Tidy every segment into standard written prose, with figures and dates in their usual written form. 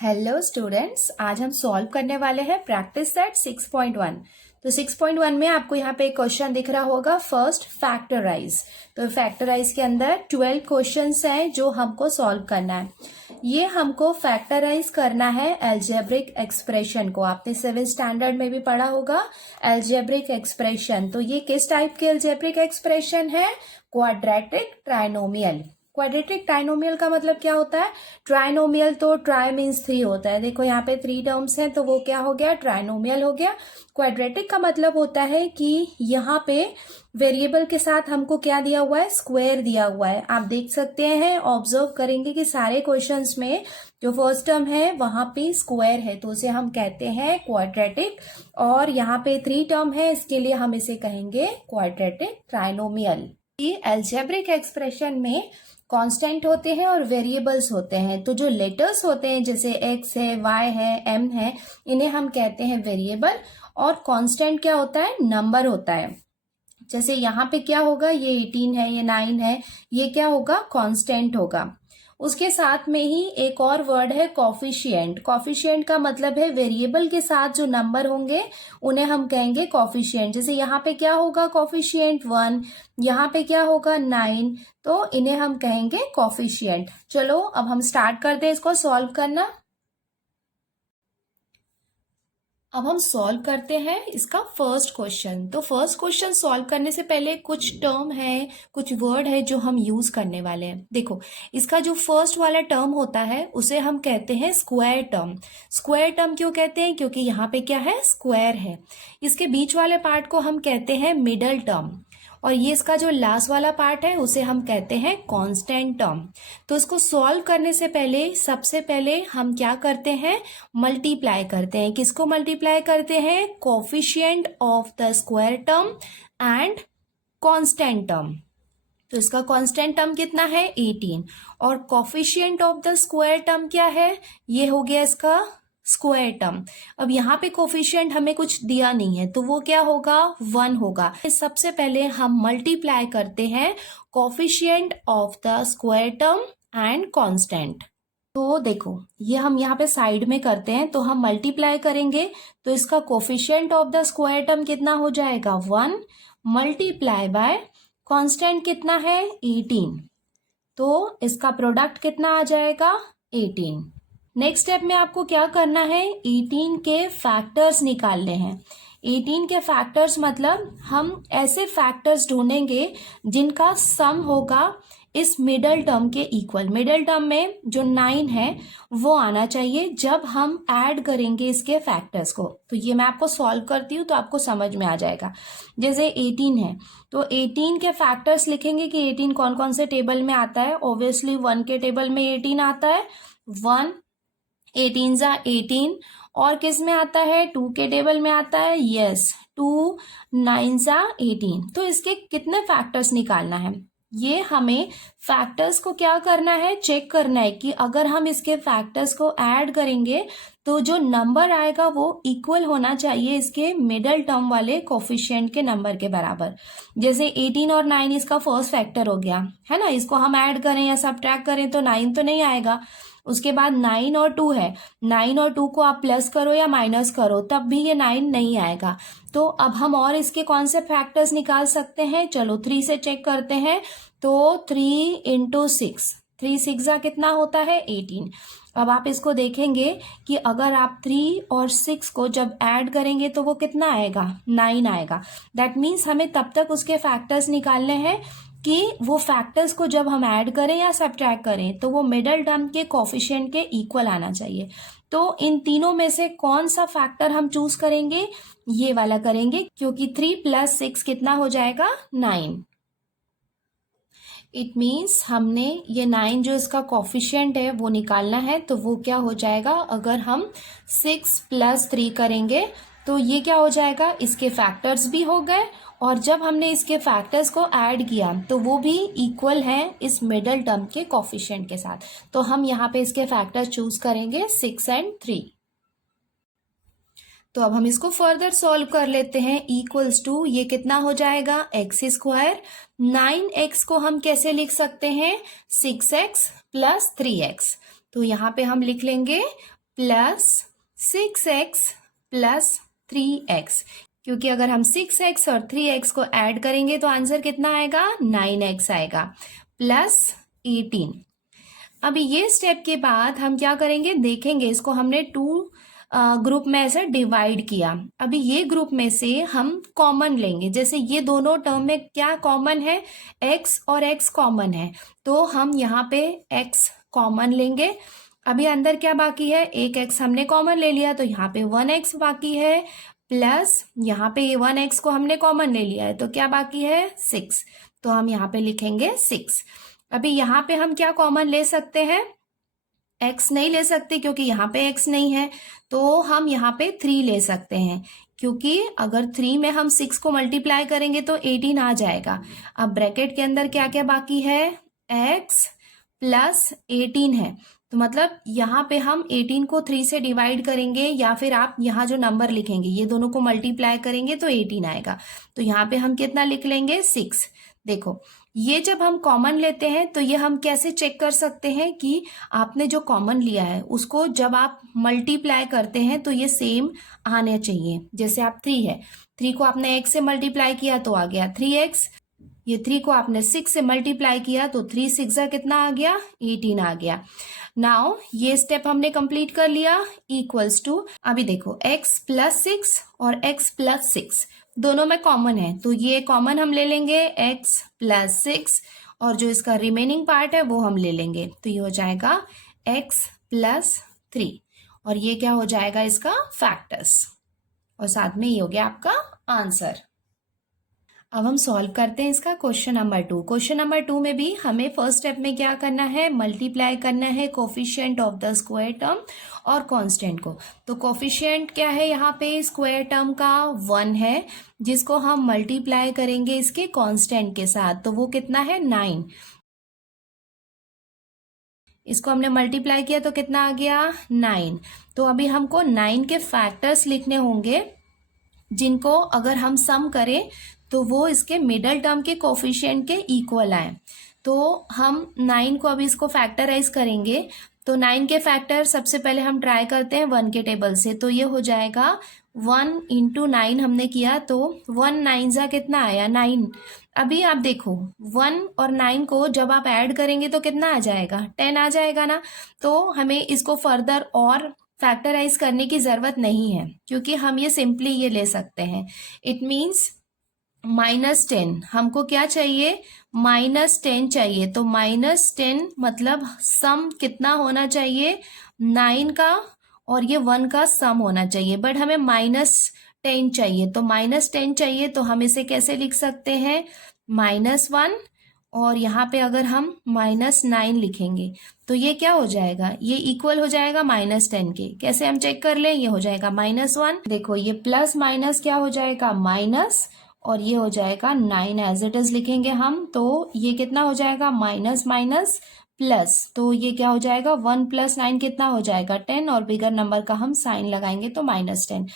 Hello students, आज हम solve करने वाले हैं प्रैक्टिस सेट 6.1। तो 6.1 में आपको यहाँ पे एक क्वेश्चन दिख रहा होगा, फर्स्ट फैक्टराइज। तो फैक्टराइज के अंदर 12 क्वेश्चंस हैं जो हमको सॉल्व करना है। ये हमको फैक्टराइज करना है अलजेब्रिक एक्सप्रेशन को। आपने 7th स्टैंडर्ड में भी पढ़ा होगा अलजेब्रिक एक्सप्रेशन। तो ये किस टाइप के अलजेब्रिक एक्सप्रेशन है? Quadratic trinomial. क्वाड्रेटिक ट्राइनोमियल का मतलब क्या होता है? ट्राइनोमियल तो ट्राई मीन्स 3 होता है। देखो यहाँ पे 3 टर्म्स हैं, तो वो क्या हो गया? ट्राइनोमियल हो गया। क्वाड्रेटिक का मतलब होता है कि यहाँ पे वेरिएबल के साथ हमको क्या दिया हुआ है? स्क्वायर दिया हुआ है। आप देख सकते हैं, ऑब्जर्व करेंगे कि सारे क्वेश्चंस में जो फर्स्ट टर्म है वहां पे स्क्वायर है, तो उसे हम कहते हैं क्वाड्रेटिक। और यहाँ पे 3 टर्म है, इसके लिए हम इसे कहेंगे क्वाड्रेटिक ट्राइनोमियल। अलजेब्रिक एक्सप्रेशन में कांस्टेंट होते हैं और वेरिएबल्स होते हैं। तो जो लेटर्स होते हैं जैसे x है, y है, m है, इन्हें हम कहते हैं वेरिएबल। और कांस्टेंट क्या होता है? नंबर होता है। जैसे यहाँ पे क्या होगा? ये 18 है, ये 9 है, ये क्या होगा? कांस्टेंट होगा। उसके साथ में ही एक और वर्ड है कॉफिशिएंट। कॉफिशिएंट का मतलब है वेरिएबल के साथ जो नंबर होंगे उन्हें हम कहेंगे कॉफिशिएंट। जैसे यहाँ पे क्या होगा? कॉफिशिएंट 1, यहाँ पे क्या होगा? 9, तो इन्हें हम कहेंगे कॉफिशिएंट। चलो अब हम स्टार्ट करते हैं इसको सॉल्व करना। अब हम सॉल्व करते हैं इसका फर्स्ट क्वेश्चन। तो फर्स्ट क्वेश्चन सॉल्व करने से पहले कुछ टर्म है, कुछ वर्ड है जो हम यूज करने वाले हैं। देखो, इसका जो फर्स्ट वाला टर्म होता है उसे हम कहते हैं स्क्वायर टर्म। स्क्वायर टर्म क्यों कहते हैं? क्योंकि यहाँ पे क्या है? स्क्वायर है। इसके बीच वाले पार्ट को हम कहते हैं मिडल टर्म, और ये इसका जो लास्ट वाला पार्ट है उसे हम कहते हैं कांस्टेंट टर्म। तो इसको सॉल्व करने से पहले सबसे पहले हम क्या करते हैं? मल्टीप्लाई करते हैं। किसको मल्टीप्लाई करते हैं? Coefficient of the square term and constant term. तो इसका कांस्टेंट टर्म कितना है? 18। और coefficient of the square term क्या है? ये हो गया इसका स्क्वायर टर्म। अब यहाँ पे कोफिशिएंट हमें कुछ दिया नहीं है, तो वो क्या होगा? 1 होगा। सबसे पहले हम मल्टीप्लाई करते हैं coefficient of the square term and constant. तो देखो, ये हम यहाँ पे साइड में करते हैं, तो हम मल्टीप्लाई करेंगे तो इसका coefficient of the square term कितना हो जाएगा? 1 मल्टीप्लाई बाय कांस्टेंट कितना है? 18। तो इसका प्रोडक्ट कितना आ जाएगा? 18। नेक्स्ट स्टेप में आपको क्या करना है? 18 के फैक्टर्स निकालने हैं। 18 के फैक्टर्स मतलब हम ऐसे फैक्टर्स ढूंढेंगे जिनका सम होगा इस मिडल टर्म के इक्वल। मिडल टर्म में जो 9 है वो आना चाहिए जब हम ऐड करेंगे इसके फैक्टर्स को। तो ये मैं आपको सॉल्व करती हूँ तो आपको समझ में आ जाएगा। जैसे 18 है तो 18 के फैक्टर्स लिखेंगे कि 18 कौन कौन से टेबल में आता है। ऑब्वियसली 1 के टेबल में 18 आता है, 1 18 जा 18। और किस में आता है? 2 के टेबल में आता है, यस 2 9 जा 18। तो इसके कितने फैक्टर्स निकालना है? ये हमें फैक्टर्स को क्या करना है? चेक करना है कि अगर हम इसके फैक्टर्स को ऐड करेंगे तो जो नंबर आएगा वो इक्वल होना चाहिए इसके मिडल टर्म वाले कोफिशिएंट के नंबर के बराबर। जैसे 18 और 9 इसका फर्स्ट फैक्टर हो गया है ना। इसको हम ऐड करें या सब्ट्रैक्ट करें तो 9 तो नहीं आएगा। उसके बाद 9 और 2 है, 9 और 2 को आप प्लस करो या माइनस करो तब भी ये 9 नहीं आएगा। तो अब हम और इसके कौन से फैक्टर्स निकाल सकते हैं? चलो 3 से चेक करते हैं। तो 3 इंटू 6, 3 6 कितना होता है? 18। अब आप इसको देखेंगे कि अगर आप 3 और 6 को जब ऐड करेंगे तो वो कितना आएगा? 9 आएगा। दैट मीन्स हमें तब तक उसके फैक्टर्स निकालने हैं कि वो फैक्टर्स को जब हम ऐड करें या सब्ट्रैक्ट करें तो वो मिडल टर्म के कोफिशिएंट के इक्वल आना चाहिए। तो इन तीनों में से कौन सा फैक्टर हम चूज करेंगे? ये वाला करेंगे, क्योंकि 3 + 6 कितना हो जाएगा? 9। इट मीन्स हमने ये 9 जो इसका कोफिशिएंट है वो निकालना है। तो वो क्या हो जाएगा? अगर हम 6 + 3 करेंगे तो ये क्या हो जाएगा? इसके फैक्टर्स भी हो गए, और जब हमने इसके फैक्टर्स को ऐड किया तो वो भी इक्वल हैं इस मिडल टर्म के कोफिशिएंट के साथ। तो हम यहाँ पे इसके फैक्टर्स चूज करेंगे 6 और 3। तो अब हम इसको फर्दर सॉल्व कर लेते हैं। इक्वल्स टू ये कितना हो जाएगा? x²। 9x को हम कैसे लिख सकते हैं? 6x + 3x। तो यहाँ पे हम लिख लेंगे प्लस 6x प्लस 3x, क्योंकि अगर हम 6x और 3x को ऐड करेंगे तो आंसर कितना आएगा, 9x आएगा, प्लस 18। अभी ये स्टेप के बाद हम क्या करेंगे, देखेंगे इसको हमने टू ग्रुप में ऐसे डिवाइड किया। अभी ये ग्रुप में से हम कॉमन लेंगे, जैसे ये दोनों टर्म में क्या कॉमन है, x और x कॉमन है, तो हम यहाँ पे x कॉमन लेंगे। अभी अंदर क्या बाकी है, एक x हमने कॉमन ले लिया तो यहाँ पे 1x बाकी है, प्लस यहाँ पे ये 1x को हमने कॉमन ले लिया है तो क्या बाकी है, 6, तो हम यहाँ पे लिखेंगे 6। अभी यहाँ पे हम क्या कॉमन ले सकते हैं, x नहीं ले सकते क्योंकि यहाँ पे x नहीं है, तो हम यहाँ पे 3 ले सकते हैं, क्योंकि अगर 3 में हम 6 को मल्टीप्लाई करेंगे तो 18 आ जाएगा। अब ब्रैकेट के अंदर क्या क्या बाकी है, x प्लस 18 है, तो मतलब यहाँ पे हम 18 को 3 से डिवाइड करेंगे या फिर आप यहाँ जो नंबर लिखेंगे ये दोनों को मल्टीप्लाई करेंगे तो 18 आएगा, तो यहाँ पे हम कितना लिख लेंगे, 6। देखो ये जब हम कॉमन लेते हैं तो ये हम कैसे चेक कर सकते हैं कि आपने जो कॉमन लिया है उसको जब आप मल्टीप्लाई करते हैं तो ये सेम आने चाहिए। जैसे आप 3 है, 3 को आपने x से मल्टीप्लाई किया तो आ गया 3x, ये 3 को आपने 6 से मल्टीप्लाई किया तो 3 6 कितना आ गया, 18 आ गया। नाउ ये स्टेप हमने कंप्लीट कर लिया, इक्वल्स टू, अभी देखो x प्लस 6 और x प्लस 6 दोनों में कॉमन है, तो ये कॉमन हम ले लेंगे x प्लस 6 और जो इसका रिमेनिंग पार्ट है वो हम ले लेंगे, तो ये हो जाएगा x प्लस 3 और ये क्या हो जाएगा, इसका फैक्टर्स, और साथ में ये हो गया आपका आंसर। अब हम सॉल्व करते हैं इसका क्वेश्चन नंबर 2। क्वेश्चन नंबर 2 में भी हमें फर्स्ट स्टेप में क्या करना है, मल्टीप्लाई करना है coefficient of the square term और कांस्टेंट को। तो कोफिशिएंट क्या है, यहाँ पे स्क्वायर टर्म का 1 है जिसको हम मल्टीप्लाई करेंगे इसके कांस्टेंट के साथ, तो वो कितना है, 9। इसको हमने मल्टीप्लाई किया तो कितना आ गया, 9। तो अभी हमको 9 के फैक्टर्स लिखने होंगे जिनको अगर हम सम करें तो वो इसके मिडल टर्म के कोफिशिएंट के इक्वल आए। तो हम 9 को अभी इसको फैक्टराइज करेंगे, तो 9 के फैक्टर सबसे पहले हम ट्राई करते हैं 1 के टेबल से, तो ये हो जाएगा 1 इंटू 9 हमने किया तो 1 9 जा कितना आया, 9। अभी आप देखो 1 और 9 को जब आप ऐड करेंगे तो कितना आ जाएगा, 10 आ जाएगा ना। तो हमें इसको फर्दर और फैक्टराइज करने की जरूरत नहीं है क्योंकि हम ये सिंपली ये ले सकते हैं। इट मीन्स -10 हमको क्या चाहिए, -10 चाहिए, तो -10 मतलब सम कितना होना चाहिए, 9 का और ये 1 का सम होना चाहिए, बट हमें -10 चाहिए, तो -10 चाहिए तो हम इसे कैसे लिख सकते हैं, -1 और यहाँ पे अगर हम -9 लिखेंगे तो ये क्या हो जाएगा, ये इक्वल हो जाएगा -10 के। कैसे हम चेक कर लें, ये हो जाएगा -1, देखो ये प्लस माइनस क्या हो जाएगा, माइनस, और ये हो जाएगा 9 एज इट इज लिखेंगे हम, तो ये कितना हो जाएगा, माइनस माइनस प्लस, तो ये क्या हो जाएगा, 1 + 9 कितना हो जाएगा, 10, और बिगर नंबर का हम साइन लगाएंगे तो -10।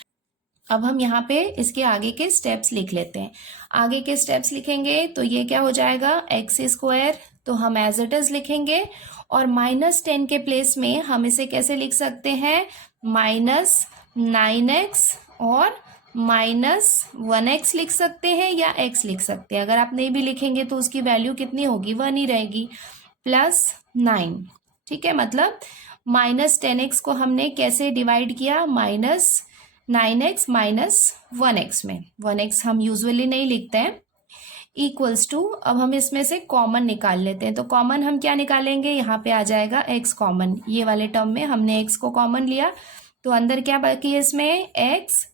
अब हम यहाँ पे इसके आगे के स्टेप्स लिख लेते हैं। आगे के स्टेप्स लिखेंगे तो ये क्या हो जाएगा, x², तो हम एज इट इज लिखेंगे, और -10 के प्लेस में हम इसे कैसे लिख सकते हैं, -9x और -1x लिख सकते हैं या x लिख सकते हैं। अगर आप नहीं भी लिखेंगे तो उसकी वैल्यू कितनी होगी, 1 ही रहेगी, +9। ठीक है, मतलब -10x को हमने कैसे डिवाइड किया, -9x -1x में, 1x हम यूजुअली नहीं लिखते हैं, इक्वल्स टू, अब हम इसमें से कॉमन निकाल लेते हैं। तो कॉमन हम क्या निकालेंगे, यहाँ पे आ जाएगा x कॉमन, ये वाले टर्म में हमने x को कॉमन लिया तो अंदर क्या बाकी है इसमें, x,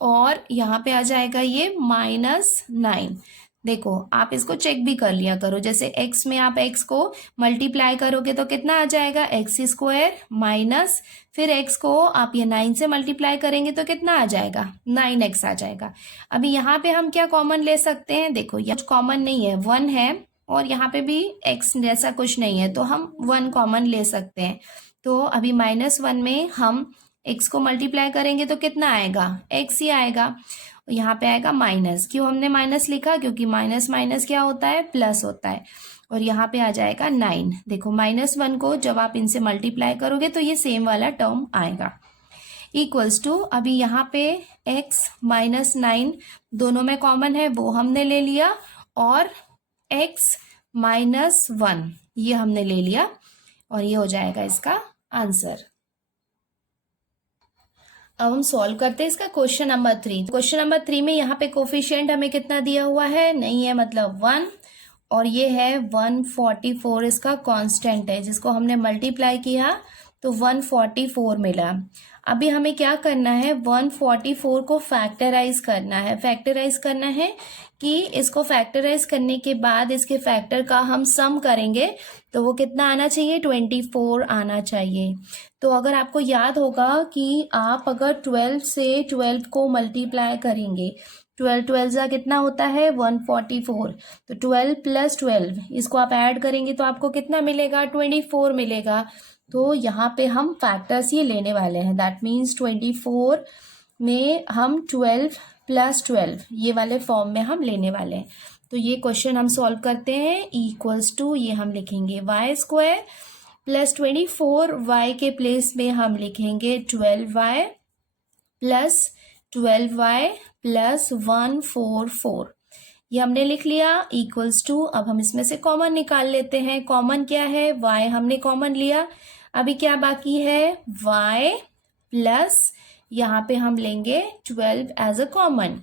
और यहाँ पे आ जाएगा ये -9। देखो आप इसको चेक भी कर लिया करो, जैसे x में आप x को मल्टीप्लाई करोगे तो कितना आ जाएगा, x² माइनस, फिर x को आप ये 9 से मल्टीप्लाई करेंगे तो कितना आ जाएगा, 9x आ जाएगा। अभी यहाँ पे हम क्या कॉमन ले सकते हैं, देखो ये कॉमन नहीं है, 1 है और यहाँ पे भी x जैसा कुछ नहीं है, तो हम 1 कॉमन ले सकते हैं। तो अभी -1 में हम x को मल्टीप्लाई करेंगे तो कितना आएगा, x ही आएगा, यहाँ पे आएगा माइनस। क्यों हमने माइनस लिखा, क्योंकि माइनस माइनस क्या होता है, प्लस होता है। और यहाँ पे आ जाएगा 9। देखो -1 को जब आप इनसे मल्टीप्लाई करोगे तो ये सेम वाला टर्म आएगा। इक्वल्स टू, अभी यहाँ पे x -9 दोनों में कॉमन है, वो हमने ले लिया, और x -1 ये हमने ले लिया, और ये हो जाएगा इसका आंसर। अब हम सॉल्व करते हैं इसका क्वेश्चन नंबर 3। क्वेश्चन नंबर 3 में यहाँ पे कोफिशिएंट हमें कितना दिया हुआ है, नहीं है मतलब 1, और ये है 144 इसका कांस्टेंट है, जिसको हमने मल्टीप्लाई किया तो 144 मिला। अभी हमें क्या करना है, 144 को फैक्टराइज करना है। फैक्टराइज करना है कि इसको फैक्टराइज करने के बाद इसके फैक्टर का हम सम करेंगे तो वो कितना आना चाहिए, 24 आना चाहिए। तो अगर आपको याद होगा कि आप अगर 12 से 12 को मल्टीप्लाई करेंगे, 12 12 का कितना होता है 144, तो 12 + 12 इसको आप ऐड करेंगे तो आपको कितना मिलेगा, 24 मिलेगा। तो यहाँ पे हम फैक्टर्स ये लेने वाले हैं, दैट मीन्स 24 में हम 12 + 12 ये वाले फॉर्म में हम लेने वाले हैं। तो ये क्वेश्चन हम सॉल्व करते हैं। इक्वल्स टू, ये हम लिखेंगे y² + 24, y के प्लेस में हम लिखेंगे 12y + 12y + 144, ये हमने लिख लिया। इक्वल्स टू, अब हम इसमें से कॉमन निकाल लेते हैं। कॉमन क्या है, y हमने कॉमन लिया। अभी क्या बाकी है, y प्लस यहाँ पे हम लेंगे 12 एज अ कॉमन।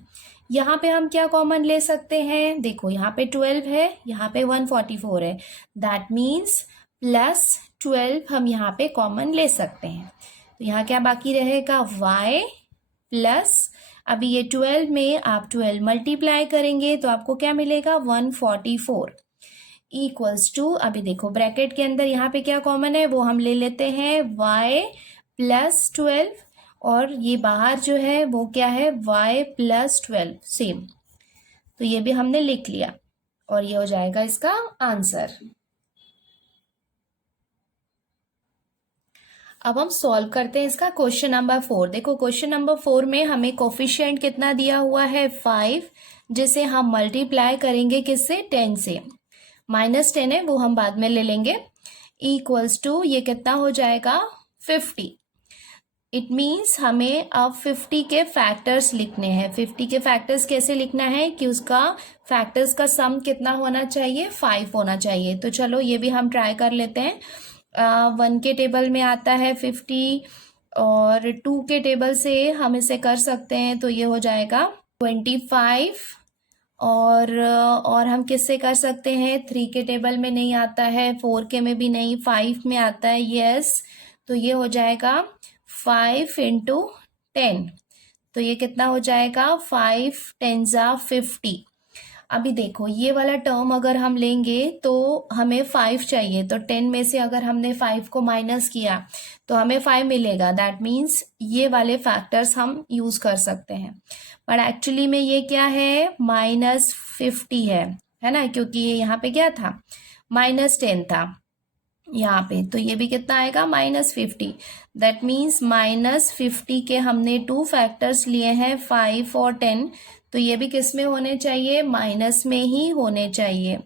यहाँ पे हम क्या कॉमन ले सकते हैं, देखो यहाँ पे 12 है, यहाँ पे 144 है, दैट मीन्स +12 हम यहाँ पे कॉमन ले सकते हैं। तो यहाँ क्या बाकी रहेगा, y प्लस, अभी ये 12 में आप 12 मल्टीप्लाई करेंगे तो आपको क्या मिलेगा, 144 इक्वल्स टू, अभी देखो ब्रैकेट के अंदर यहाँ पे क्या कॉमन है वो हम ले लेते हैं, y + 12, और ये बाहर जो है वो क्या है, y + 12 सेम। तो ये भी हमने लिख लिया और ये हो जाएगा इसका आंसर। अब हम सॉल्व करते हैं इसका क्वेश्चन नंबर 4। देखो क्वेश्चन नंबर 4 में हमें कोफिशिएंट कितना दिया हुआ है, 5, जिसे हम मल्टीप्लाई करेंगे किससे, 10 से। -10 है वो हम बाद में ले लेंगे। इक्वल्स टू, ये कितना हो जाएगा, 50। इट मीन्स हमें अब 50 के फैक्टर्स लिखने हैं। 50 के फैक्टर्स कैसे लिखना है कि उसका फैक्टर्स का सम कितना होना चाहिए, 5 होना चाहिए। तो चलो ये भी हम ट्राई कर लेते हैं। 1 के टेबल में आता है 50, और 2 के टेबल से हम इसे कर सकते हैं, तो ये हो जाएगा 25। और हम किससे कर सकते हैं, 3 के टेबल में नहीं आता है, 4 के में भी नहीं, 5 में आता है, यस। तो ये हो जाएगा 5 × 10, तो ये कितना हो जाएगा, 5 × 10 = 50। अभी देखो ये वाला टर्म अगर हम लेंगे तो हमें 5 चाहिए, तो 10 में से अगर हमने 5 को माइनस किया तो हमें 5 मिलेगा, दैट मीन्स ये वाले फैक्टर्स हम यूज कर सकते हैं। पर एक्चुअली में ये क्या है, -50 है ना, क्योंकि ये यहाँ पे क्या था, -10 था यहाँ पे, तो ये भी कितना आएगा, -50। दैट मीन्स -50 के हमने 2 फैक्टर्स लिए हैं, 5 और 10, तो ये भी किस में होने चाहिए, माइनस में ही होने चाहिए।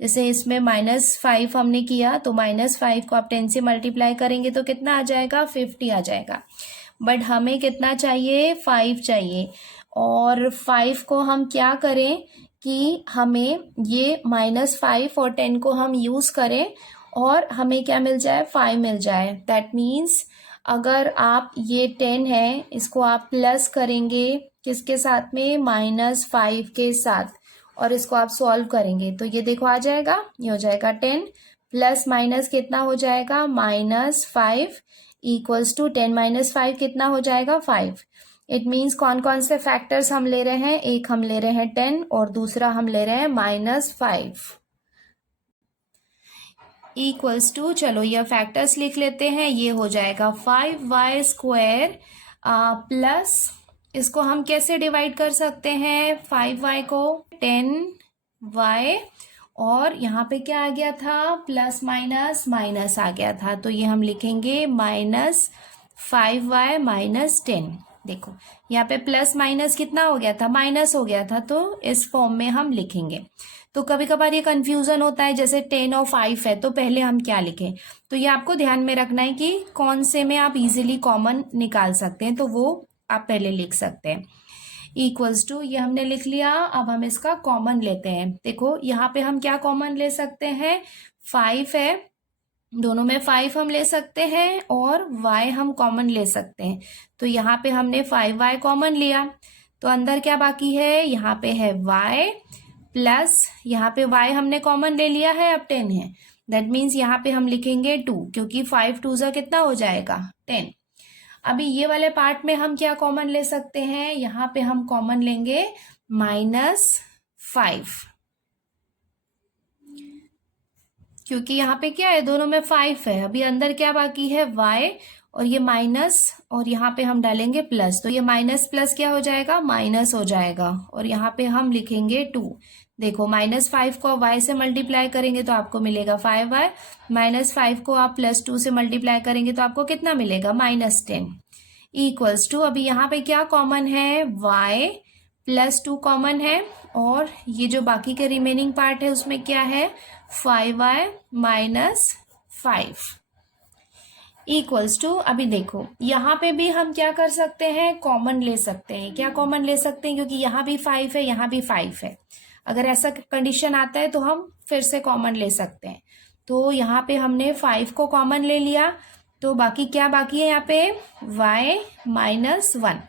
जैसे इसमें -5 हमने किया तो -5 को आप 10 से मल्टीप्लाई करेंगे तो कितना आ जाएगा, 50 आ जाएगा। बट हमें कितना चाहिए, 5 चाहिए। और 5 को हम क्या करें कि हमें ये -5 और 10 को हम यूज करें और हमें क्या मिल जाए, 5 मिल जाए। दैट मीन्स अगर आप ये 10 है इसको आप प्लस करेंगे किसके साथ में, -5 के साथ, और इसको आप सॉल्व करेंगे तो ये देखो आ जाएगा, ये हो जाएगा 10 प्लस माइनस कितना हो जाएगा, -5 इक्वल्स टू 10 - 5 कितना हो जाएगा, 5। इट मीन्स कौन कौन से फैक्टर्स हम ले रहे हैं, एक हम ले रहे हैं 10 और दूसरा हम ले रहे हैं -5 इक्वल्स टू, चलो ये फैक्टर्स लिख लेते हैं। ये हो जाएगा 5y² प्लस, इसको हम कैसे डिवाइड कर सकते हैं, 5y को 10y, और यहाँ पे क्या आ गया था, प्लस माइनस माइनस आ गया था, तो ये हम लिखेंगे -5y - 10। देखो यहाँ पे प्लस माइनस कितना हो गया था, माइनस हो गया था, तो इस फॉर्म में हम लिखेंगे। तो कभी कभार ये कंफ्यूजन होता है, जैसे 10 और 5 है तो पहले हम क्या लिखें। तो ये आपको ध्यान में रखना है कि कौन से में आप इजीली कॉमन निकाल सकते हैं, तो वो आप पहले लिख सकते हैं। इक्वल्स टू, ये हमने लिख लिया। अब हम इसका कॉमन लेते हैं। देखो यहाँ पे हम क्या कॉमन ले सकते हैं, 5 है, दोनों में 5 हम ले सकते हैं और y हम कॉमन ले सकते हैं। तो यहाँ पे हमने 5y कॉमन लिया, तो अंदर क्या बाकी है, यहाँ पे है y प्लस यहाँ पे y हमने कॉमन ले लिया है, अब 10 है। दैट मीन्स यहाँ पे हम लिखेंगे 2, क्योंकि 5 2 जा कितना हो जाएगा 10। अभी ये वाले पार्ट में हम क्या कॉमन ले सकते हैं, यहाँ पे हम कॉमन लेंगे -5, क्योंकि यहाँ पे क्या है, दोनों में 5 है। अभी अंदर क्या बाकी है, y और ये माइनस, और यहाँ पे हम डालेंगे प्लस, तो ये माइनस प्लस क्या हो जाएगा, माइनस हो जाएगा, और यहाँ पे हम लिखेंगे 2। देखो -5 को y से मल्टीप्लाई करेंगे तो आपको मिलेगा 5y, -5 को आप +2 से मल्टीप्लाई करेंगे तो आपको कितना मिलेगा, -10 इक्वल्स टू। अभी यहाँ पे क्या कॉमन है, y +2 कॉमन है, और ये जो बाकी के रिमेनिंग पार्ट है उसमें क्या है, 5y -5 इक्वल्स टू। अभी देखो यहाँ पे भी हम क्या कर सकते हैं, कॉमन ले सकते हैं। क्या कॉमन ले सकते हैं, क्योंकि यहाँ भी 5 है, यहाँ भी 5 है। अगर ऐसा कंडीशन आता है तो हम फिर से कॉमन ले सकते हैं। तो यहाँ पे हमने 5 को कॉमन ले लिया, तो बाकी क्या बाकी है यहाँ पे, y -1।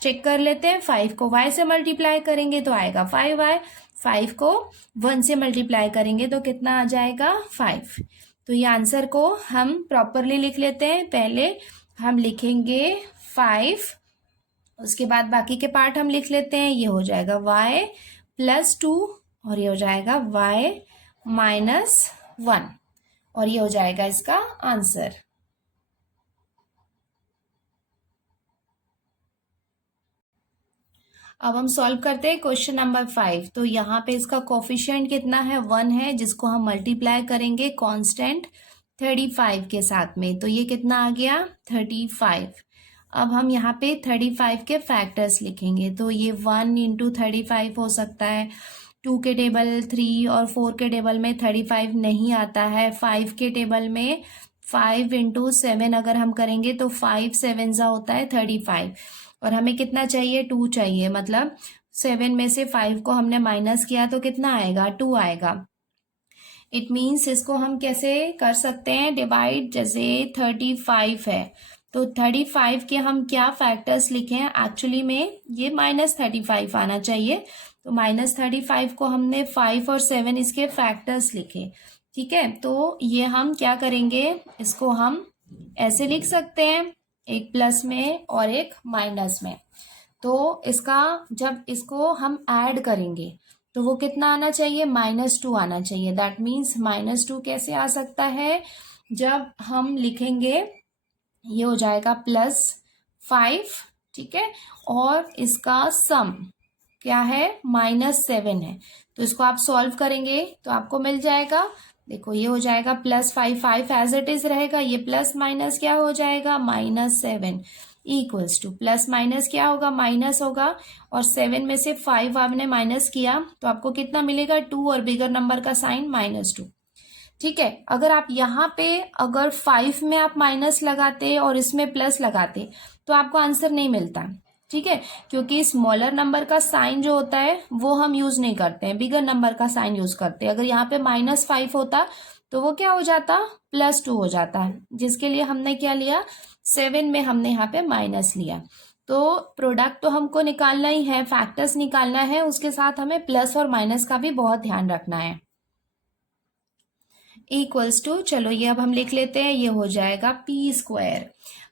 चेक कर लेते हैं, 5 को y से मल्टीप्लाई करेंगे तो आएगा 5y, 5 को 1 से मल्टीप्लाई करेंगे तो कितना आ जाएगा, 5। तो ये आंसर को हम प्रॉपरली लिख लेते हैं। पहले हम लिखेंगे 5, उसके बाद बाकी के पार्ट हम लिख लेते हैं। ये हो जाएगा y +2 और ये हो जाएगा y -1, और ये हो जाएगा इसका आंसर। अब हम सॉल्व करते हैं क्वेश्चन नंबर 5। तो यहाँ पे इसका कोफिशिएंट कितना है, 1 है, जिसको हम मल्टीप्लाई करेंगे कांस्टेंट 35 के साथ में। तो ये कितना आ गया, 35। अब हम यहाँ पे 35 के फैक्टर्स लिखेंगे। तो ये 1 × 35 हो सकता है, 2 के टेबल 3 और 4 के टेबल में 35 नहीं आता है। 5 के टेबल में 5 × 7 अगर हम करेंगे तो 5 7 जा होता है 35, और हमें कितना चाहिए, 2 चाहिए। मतलब 7 में से 5 को हमने माइनस किया तो कितना आएगा, 2 आएगा। इट मीन्स इसको हम कैसे कर सकते हैं, डिवाइड। जैसे 35 है तो 35 के हम क्या फैक्टर्स लिखे हैं, एक्चुअली में ये -35 आना चाहिए। तो -35 को हमने 5 और 7 इसके फैक्टर्स लिखे, ठीक है। तो ये हम क्या करेंगे, इसको हम ऐसे लिख सकते हैं, एक प्लस में और एक माइनस में। तो इसका जब इसको हम ऐड करेंगे तो वो कितना आना चाहिए, -2 आना चाहिए। दैट मीन्स -2 कैसे आ सकता है, जब हम लिखेंगे ये हो जाएगा +5, ठीक है, और इसका सम क्या है, -7 है। तो इसको आप सॉल्व करेंगे तो आपको मिल जाएगा। देखो ये हो जाएगा +5, 5 एज इट इज रहेगा, ये प्लस माइनस क्या हो जाएगा, -7 इक्वल्स टू, प्लस माइनस क्या होगा, माइनस होगा, और 7 में से 5 आपने माइनस किया तो आपको कितना मिलेगा, 2, और बिगर नंबर का साइन -2, ठीक है। अगर आप यहाँ पे अगर 5 में आप माइनस लगाते और इसमें प्लस लगाते तो आपको आंसर नहीं मिलता, ठीक है, क्योंकि स्मॉलर नंबर का साइन जो होता है वो हम यूज नहीं करते हैं, बिगर नंबर का साइन यूज करते हैं। अगर यहाँ पे -5 होता तो वो क्या हो जाता, +2 हो जाता, जिसके लिए हमने क्या लिया, 7 में हमने यहाँ पे माइनस लिया। तो प्रोडक्ट तो हमको निकालना ही है, फैक्टर्स निकालना है, उसके साथ हमें प्लस और माइनस का भी बहुत ध्यान रखना है। इक्वल्स टू, चलो ये अब हम लिख लेते हैं, ये हो जाएगा p²।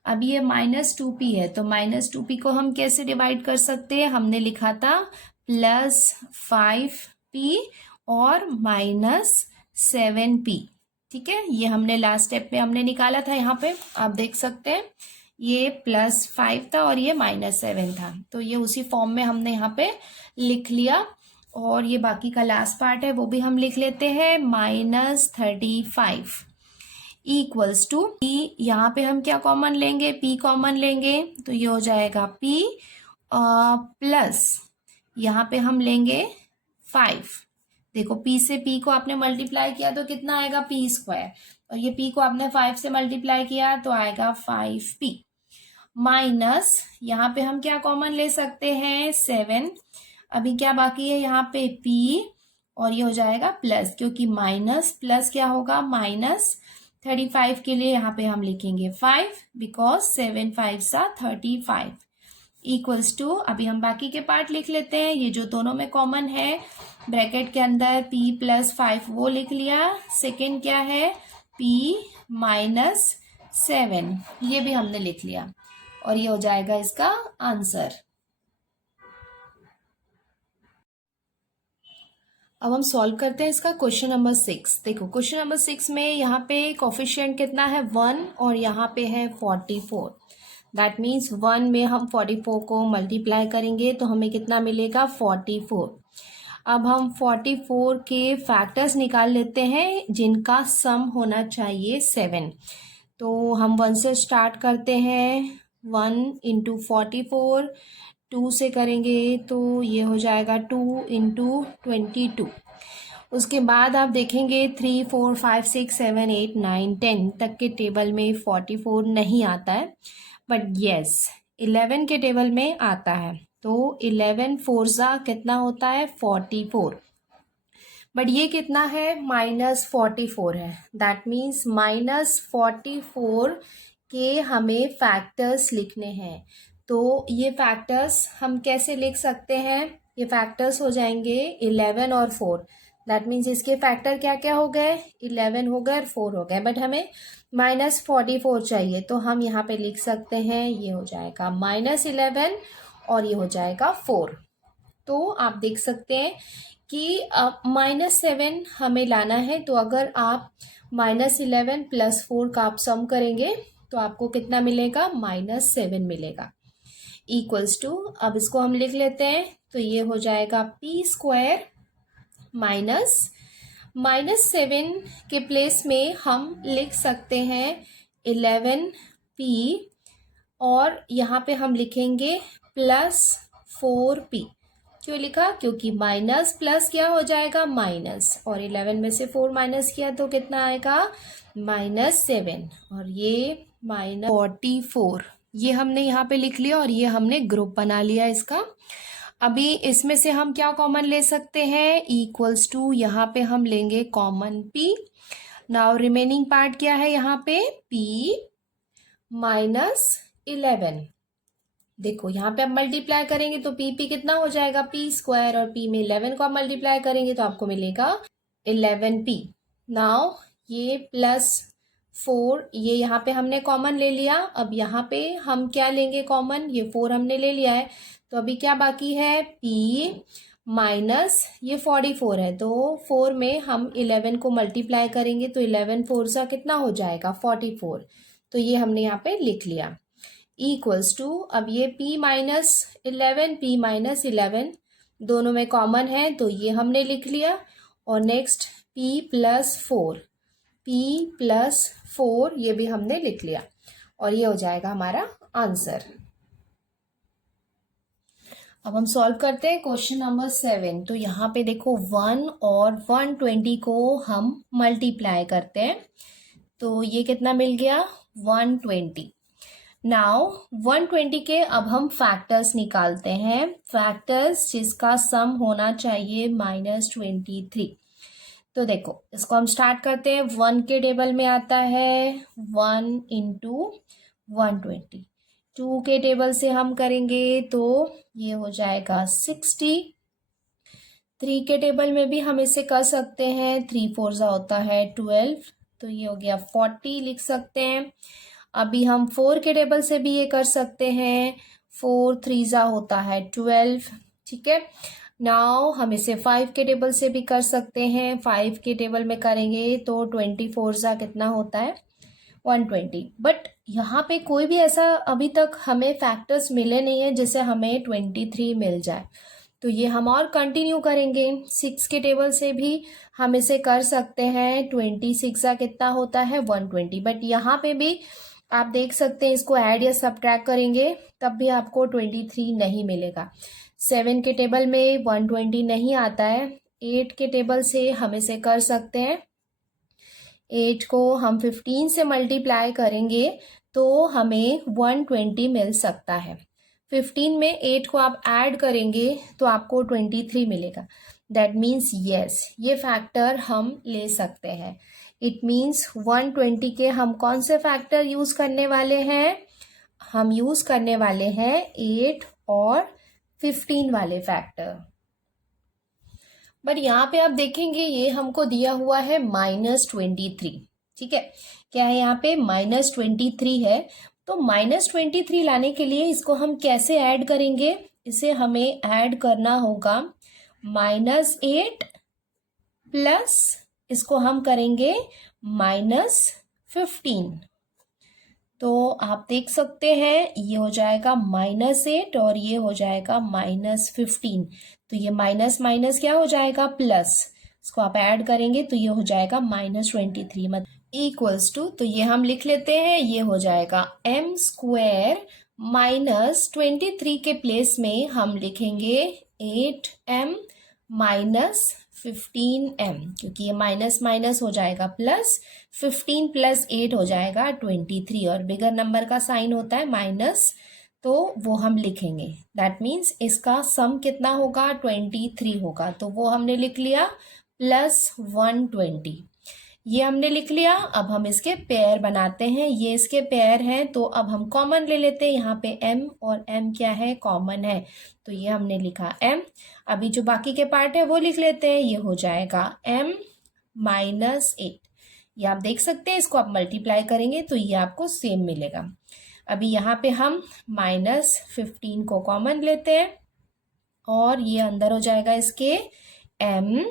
अब ये -2p है, तो -2p को हम कैसे डिवाइड कर सकते हैं, हमने लिखा था +5p और -7p, ठीक है। ये हमने लास्ट स्टेप में हमने निकाला था, यहाँ पे आप देख सकते हैं ये +5 था और ये -7 था, तो ये उसी फॉर्म में हमने यहाँ पे लिख लिया। और ये बाकी का लास्ट पार्ट है वो भी हम लिख लेते हैं, -35 इक्वल्स टू p। यहाँ पे हम क्या कॉमन लेंगे, p कॉमन लेंगे, तो ये हो जाएगा p प्लस यहाँ पे हम लेंगे 5। देखो p से p को आपने मल्टीप्लाई किया तो कितना आएगा p स्क्वायर, और ये p को आपने 5 से मल्टीप्लाई किया तो आएगा 5p, माइनस यहाँ पे हम क्या कॉमन ले सकते हैं 7। अभी क्या बाकी है यहाँ पे p, और ये हो जाएगा प्लस, क्योंकि माइनस प्लस क्या होगा -35 के लिए यहाँ पे हम लिखेंगे 5, बिकॉज 7 5 35 इक्वल्स टू, अभी हम बाकी के पार्ट लिख लेते हैं, ये जो दोनों में कॉमन है ब्रैकेट के अंदर p + 5 वो लिख लिया, सेकेंड क्या है p - 7 ये भी हमने लिख लिया, और ये हो जाएगा इसका आंसर। अब हम सॉल्व करते हैं इसका क्वेश्चन नंबर 6। देखो क्वेश्चन नंबर 6 में यहाँ पे कोफिशिएंट कितना है 1 और यहाँ पे है 44। दैट मीन्स 1 में हम 44 को मल्टीप्लाई करेंगे तो हमें कितना मिलेगा 44। अब हम 44 के फैक्टर्स निकाल लेते हैं जिनका सम होना चाहिए 7। तो हम 1 से स्टार्ट करते हैं, 1 × 44, 2 से करेंगे तो ये हो जाएगा 2 × 22। उसके बाद आप देखेंगे 3 4 5 6 7 8 9 10 तक के टेबल में 44 नहीं आता है, बट येस 11 के टेबल में आता है। तो 11 4 कितना होता है 44, बट ये कितना है -44 है। दैट मीन्स -44 के हमें फैक्टर्स लिखने हैं। तो ये फैक्टर्स हम कैसे लिख सकते हैं, ये फैक्टर्स हो जाएंगे 11 और 4। दैट मीन्स इसके फैक्टर क्या क्या हो गए 11 हो गए और 4 हो गए, बट हमें -44 चाहिए, तो हम यहाँ पे लिख सकते हैं ये हो जाएगा -11 और ये हो जाएगा 4। तो आप देख सकते हैं कि -7 हमें लाना है, तो अगर आप -11 + 4 का आप सम करेंगे तो आपको कितना मिलेगा -7 मिलेगा, इक्वल्स टू, अब इसको हम लिख लेते हैं तो ये हो जाएगा p² -7 के प्लेस में हम लिख सकते हैं 11p, और यहाँ पे हम लिखेंगे +4p। क्यों लिखा, क्योंकि माइनस प्लस क्या हो जाएगा माइनस, और 11 में से 4 माइनस किया तो कितना आएगा -7, और ये -44 ये हमने यहाँ पे लिख लिया, और ये हमने ग्रुप बना लिया इसका। अभी इसमें से हम क्या कॉमन ले सकते हैं, इक्वल्स टू, यहाँ पे हम लेंगे common p। Now remaining part क्या है यहाँ पे p -11। देखो यहाँ पे आप मल्टीप्लाई करेंगे तो p कितना हो जाएगा p², और p में 11 को आप मल्टीप्लाई करेंगे तो आपको मिलेगा 11p। नाउ ये +4 ये यहाँ पे हमने कॉमन ले लिया। अब यहाँ पे हम क्या लेंगे कॉमन, ये 4 हमने ले लिया है, तो अभी क्या बाकी है p माइनस ये 44 है, तो 4 में हम 11 को मल्टीप्लाई करेंगे तो 11 4 कितना हो जाएगा 44, तो ये हमने यहाँ पे लिख लिया, इक्वल्स टू, अब ये p -11 दोनों में कॉमन है तो ये हमने लिख लिया, और नेक्स्ट p + 4 ये भी हमने लिख लिया, और ये हो जाएगा हमारा आंसर। अब हम सॉल्व करते हैं क्वेश्चन नंबर 7। तो यहाँ पे देखो 1 और 120 को हम मल्टीप्लाई करते हैं, तो ये कितना मिल गया 120। नाउ 120 के अब हम फैक्टर्स निकालते हैं, फैक्टर्स जिसका सम होना चाहिए -23। तो देखो इसको हम स्टार्ट करते हैं, 1 के टेबल में आता है 1 × 120, 2 के टेबल से हम करेंगे तो ये हो जाएगा 60, 3 के टेबल में भी हम इसे कर सकते हैं, 3 4 होता है 12, तो ये हो गया 40 लिख सकते हैं। अभी हम 4 के टेबल से भी ये कर सकते हैं, 4 3 होता है 12, ठीक है। नाउ हम इसे 5 के टेबल से भी कर सकते हैं, 5 के टेबल में करेंगे तो 24 कितना होता है 120, बट यहाँ पे कोई भी ऐसा अभी तक हमें फैक्टर्स मिले नहीं है जिससे हमें 23 मिल जाए, तो ये हम और कंटिन्यू करेंगे। 6 के टेबल से भी हम इसे कर सकते हैं, 26 कितना होता है 120, बट यहाँ पे भी आप देख सकते हैं इसको ऐड या सब्ट्रैक्ट करेंगे तब भी आपको 23 नहीं मिलेगा। 7 के टेबल में 120 नहीं आता है, 8 के टेबल से हम इसे कर सकते हैं। 8 को हम 15 से मल्टीप्लाई करेंगे तो हमें 120 मिल सकता है। 15 में 8 को आप ऐड करेंगे तो आपको 23 मिलेगा। दैट मीन्स यस, ये फैक्टर हम ले सकते हैं। इट मीन्स 120 के हम कौन से फैक्टर यूज करने वाले हैं? हम यूज करने वाले हैं 8 और 15 वाले फैक्टर। बट यहाँ पे आप देखेंगे ये हमको दिया हुआ है -23। ठीक है, क्या है यहाँ पे? -23 है। तो -23 लाने के लिए इसको हम कैसे ऐड करेंगे? इसे हमें ऐड करना होगा -8 प्लस इसको हम करेंगे -15। तो आप देख सकते हैं ये हो जाएगा -8 और ये हो जाएगा -15। तो ये माइनस माइनस क्या हो जाएगा? प्लस। इसको आप ऐड करेंगे तो ये हो जाएगा -23 मतलब इक्वल्स टू, तो ये हम लिख लेते हैं, ये हो जाएगा m² -23 के प्लेस में हम लिखेंगे 8m -15m, क्योंकि ये माइनस माइनस हो जाएगा प्लस, 15 प्लस 8 हो जाएगा 23 और बिगर नंबर का साइन होता है माइनस, तो वो हम लिखेंगे। दैट मीन्स इसका सम कितना होगा? 23 होगा। तो वो हमने लिख लिया प्लस 120, ये हमने लिख लिया। अब हम इसके पेयर बनाते हैं, ये इसके पेयर हैं तो अब हम कॉमन ले लेते हैं। यहाँ पे m और m क्या है? कॉमन है। तो ये हमने लिखा m। अभी जो बाकी के पार्ट है वो लिख लेते हैं। ये हो जाएगा m -8। ये आप देख सकते हैं, इसको आप मल्टीप्लाई करेंगे तो ये आपको सेम मिलेगा। अभी यहाँ पे हम -15 को कॉमन लेते हैं और ये अंदर हो जाएगा इसके m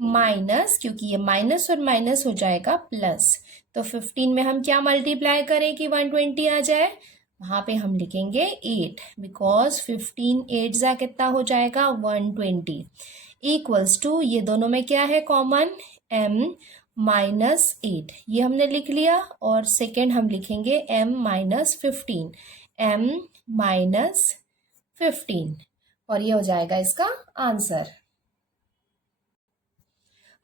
माइनस, क्योंकि ये माइनस और माइनस हो जाएगा प्लस। तो 15 में हम क्या मल्टीप्लाई करें कि 120 आ जाए? वहां पे हम लिखेंगे 8, बिकॉज 15 8 जा कितना हो जाएगा? 120 इक्वल्स टू, ये दोनों में क्या है कॉमन? m -8, ये हमने लिख लिया। और सेकेंड हम लिखेंगे m -15, m -15 और ये हो जाएगा इसका आंसर।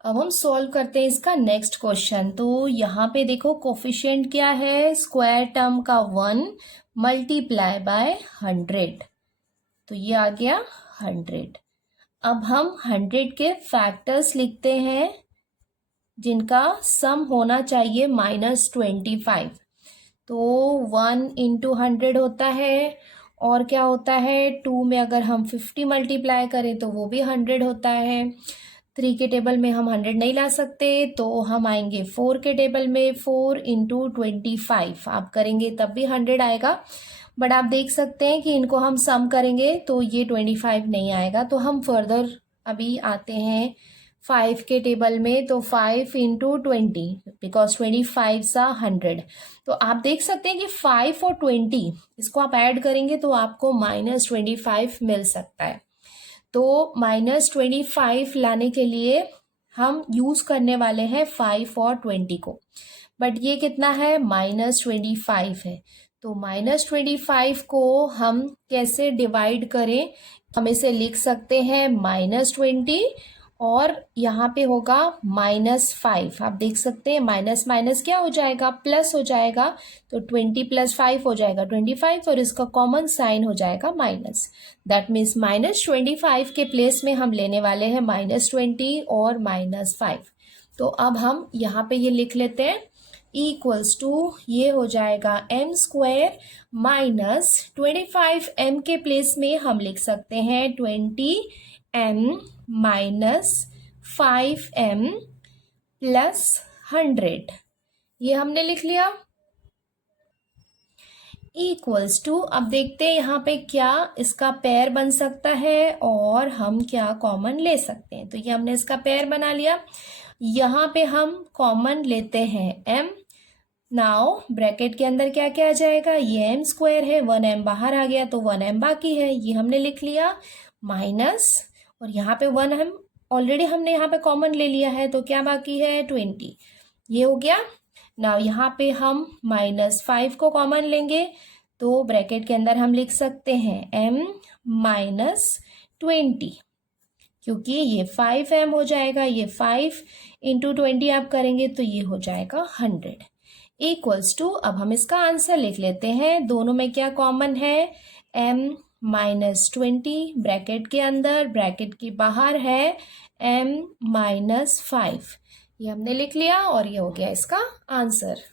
अब हम सॉल्व करते हैं इसका नेक्स्ट क्वेश्चन। तो यहाँ पे देखो कोफिशिएंट क्या है? स्क्वायर टर्म का 1 मल्टीप्लाई बाय 100, तो ये आ गया 100। अब हम 100 के फैक्टर्स लिखते हैं जिनका सम होना चाहिए -25। तो 1 × 100 होता है, और क्या होता है 2 में अगर हम 50 मल्टीप्लाई करें तो वो भी 100 होता है। 3 के टेबल में हम 100 नहीं ला सकते तो हम आएंगे 4 के टेबल में। 4 × 25 आप करेंगे तब भी 100 आएगा। बट आप देख सकते हैं कि इनको हम सम करेंगे तो ये 25 नहीं आएगा। तो हम फर्दर अभी आते हैं 5 के टेबल में। तो 5 × 20, बिकॉज 25 सा 100। तो आप देख सकते हैं कि 5 और 20 इसको आप ऐड करेंगे तो आपको -25 मिल सकता है। तो -25 लाने के लिए हम यूज करने वाले हैं 5 और 20 को। बट ये कितना है? -25 है। तो -25 को हम कैसे डिवाइड करें? हम इसे लिख सकते हैं -20 और यहाँ पे होगा -5। आप देख सकते हैं माइनस माइनस क्या हो जाएगा? प्लस हो जाएगा। तो 20 + 5 हो जाएगा 25 और इसका कॉमन साइन हो जाएगा माइनस। दैट मीन्स -25 के प्लेस में हम लेने वाले हैं -20 और -5। तो अब हम यहाँ पे ये लिख लेते हैं इक्वल्स टू, ये हो जाएगा m² -25। m के प्लेस में हम लिख सकते हैं 20m -5m + 100। ये हमने लिख लिया इक्वल्स टू। अब देखते हैं यहाँ पे क्या इसका पेयर बन सकता है और हम क्या कॉमन ले सकते हैं। तो ये हमने इसका पेयर बना लिया। यहाँ पे हम कॉमन लेते हैं m। नाउ ब्रैकेट के अंदर क्या क्या आ जाएगा? ये m² है, 1m बाहर आ गया तो 1m बाकी है, ये हमने लिख लिया माइनस, और यहाँ पे 1m ऑलरेडी हमने यहाँ पे कॉमन ले लिया है तो क्या बाकी है? 20, ये हो गया। नाउ यहाँ पे हम -5 को कॉमन लेंगे तो ब्रैकेट के अंदर हम लिख सकते हैं m -20, क्योंकि ये 5m हो जाएगा, ये 5 इंटू 20 आप करेंगे तो ये हो जाएगा 100 इक्वल्स टू, अब हम इसका आंसर लिख लेते हैं। दोनों में क्या कॉमन है, m माइनस 20 ब्रैकेट के अंदर, ब्रैकेट के बाहर है m माइनस 5। ये हमने लिख लिया और ये हो गया इसका आंसर।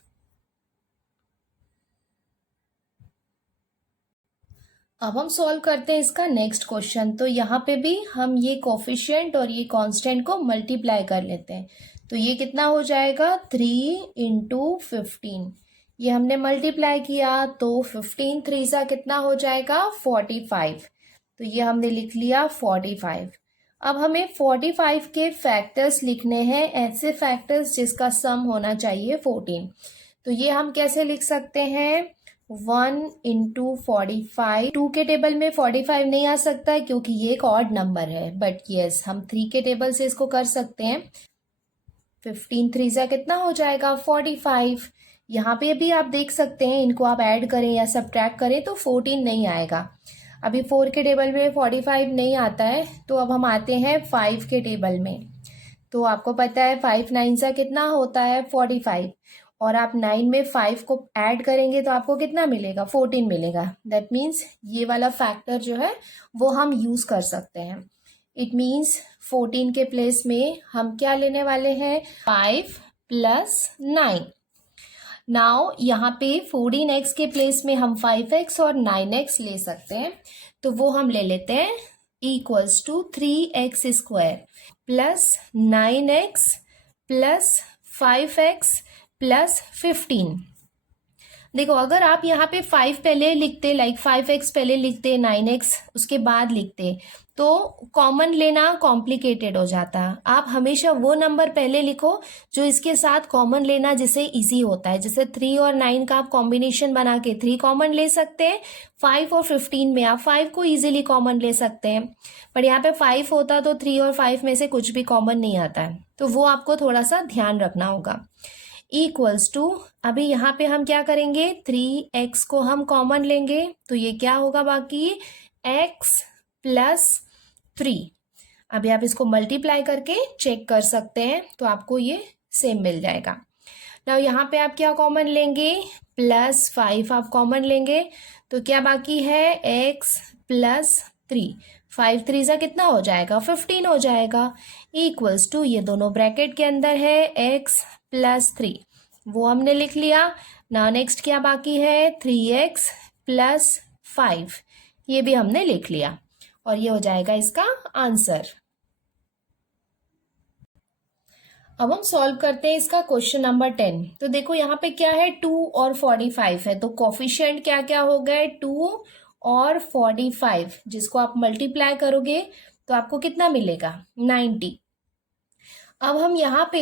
अब हम सॉल्व करते हैं इसका नेक्स्ट क्वेश्चन। तो यहाँ पे भी हम ये कोफिशिएंट और ये कांस्टेंट को मल्टीप्लाई कर लेते हैं। तो ये कितना हो जाएगा, 3 इंटू 15। ये हमने मल्टीप्लाई किया तो 15 3 सा कितना हो जाएगा, 45। तो ये हमने लिख लिया 45। अब हमें 45 के फैक्टर्स लिखने हैं, ऐसे फैक्टर्स जिसका सम होना चाहिए 14। तो ये हम कैसे लिख सकते हैं, 1 इंटू 45। 2 के टेबल में 45 नहीं आ सकता है क्योंकि ये एक ऑड नंबर है, बट यस हम 3 के टेबल से इसको कर सकते हैं। 15 3 सा कितना हो जाएगा, 45। यहाँ पे भी आप देख सकते हैं, इनको आप ऐड करें या सब्ट्रैक्ट करें तो 14 नहीं आएगा। अभी 4 के टेबल में 45 नहीं आता है, तो अब हम आते हैं 5 के टेबल में। तो आपको पता है 5 9 सा कितना होता है, 45। और आप 9 में 5 को ऐड करेंगे तो आपको कितना मिलेगा, 14 मिलेगा। दैट मीन्स ये वाला फैक्टर जो है वो हम यूज कर सकते हैं। इट मीन्स 14 के प्लेस में हम क्या लेने वाले हैं, 5 प्लस 9। नाउ यहाँ पे 14x के प्लेस में हम 5x और 9x ले सकते हैं। तो वो हम ले लेते हैं, equals to 3x square plus 9x plus 5x plus 15। देखो अगर आप यहाँ पे 5 पहले लिखते, लाइक 5x पहले लिखते, 9x उसके बाद लिखते, तो कॉमन लेना कॉम्प्लिकेटेड हो जाता। आप हमेशा वो नंबर पहले लिखो जो इसके साथ कॉमन लेना जिसे इजी होता है। जैसे 3 और 9 का आप कॉम्बिनेशन बना के 3 कॉमन ले सकते हैं, 5 और 15 में आप 5 को इजीली कॉमन ले सकते हैं। पर यहाँ पे 5 होता तो 3 और 5 में से कुछ भी कॉमन नहीं आता है, तो वो आपको थोड़ा सा ध्यान रखना होगा। इक्वल्स टू, अभी यहाँ पे हम क्या करेंगे, 3x को हम कॉमन लेंगे तो ये क्या होगा, बाकी x प्लस 3। अभी आप इसको मल्टीप्लाई करके चेक कर सकते हैं तो आपको ये सेम मिल जाएगा। नाउ यहाँ पे आप क्या कॉमन लेंगे, प्लस 5 आप कॉमन लेंगे तो क्या बाकी है, x प्लस 3। 5 3 सा कितना हो जाएगा, 15 हो जाएगा। इक्वल्स टू, ये दोनों ब्रैकेट के अंदर है x प्लस 3, वो हमने लिख लिया। नाउ नेक्स्ट क्या बाकी है, 3x प्लस 5, ये भी हमने लिख लिया और ये हो जाएगा इसका आंसर। अब हम सॉल्व करते हैं इसका क्वेश्चन नंबर 10। तो देखो यहाँ पे क्या है, 2 और 45 है, तो कोफिशिएंट क्या क्या हो गए, 2 और 45, जिसको आप मल्टीप्लाई करोगे तो आपको कितना मिलेगा, 90। अब हम यहाँ पे